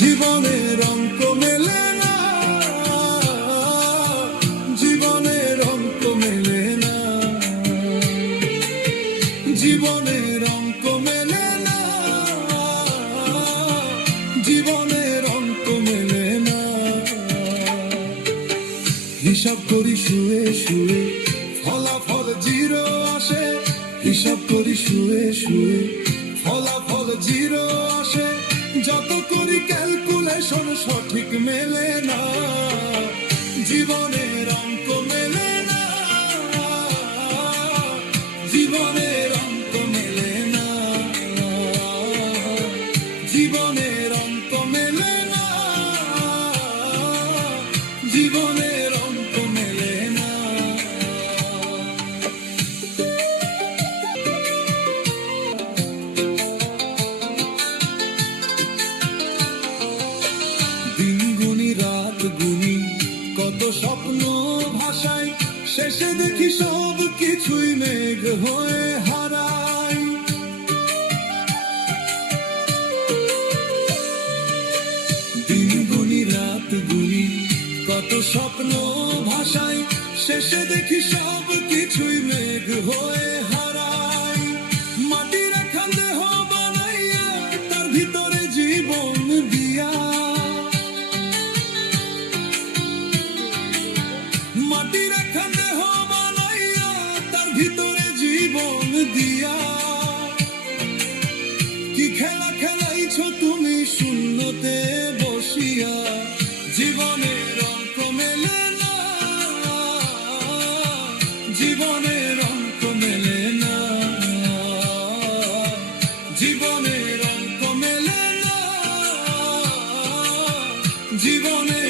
জীবনের অঙ্ক মেলে না, জীবনের অঙ্ক মেলে না, জীবনের অঙ্ক মেলে না, জীবনের অঙ্ক মেলে না। হিসাব করি শুয়ে শুয়ে ফলাফল জিরো আসে, হিসাব করি শুয়ে শুয়ে ফলাফল জিরো আসে। যত করি ক্যালকুলেশন সঠিক মেলে না, জীবনের অঙ্ক মেলে না, জীবনের অঙ্ক মেলে না, জীবনের অঙ্ক মেলে না, জীবনের অঙ্ক মেলে না। দিন গুনি রাত গুনি কত স্বপ্ন ভাষায়, শেষে দেখি সব কিছুই মেঘ হয়ে হারায়। দিন গুনি রাত গুনি কত স্বপ্ন ভাষায়, শেষে দেখি সব কিছুই মেঘ হয়ে হারায়। মাটির একখান দেহ বানাইয়া তার ভিতরে জীবন দিয়া, মাটির একখান দেহ বানাইয়া তার ভিতরে জীবন দিয়া। কি খেলা খেলাইছো তুমি শূন্যতে বসিয়া, জীবনের অঙ্ক মেলে না, জীবনের অঙ্ক মেলে না, জীবনের অঙ্ক মেলে না, জীবনের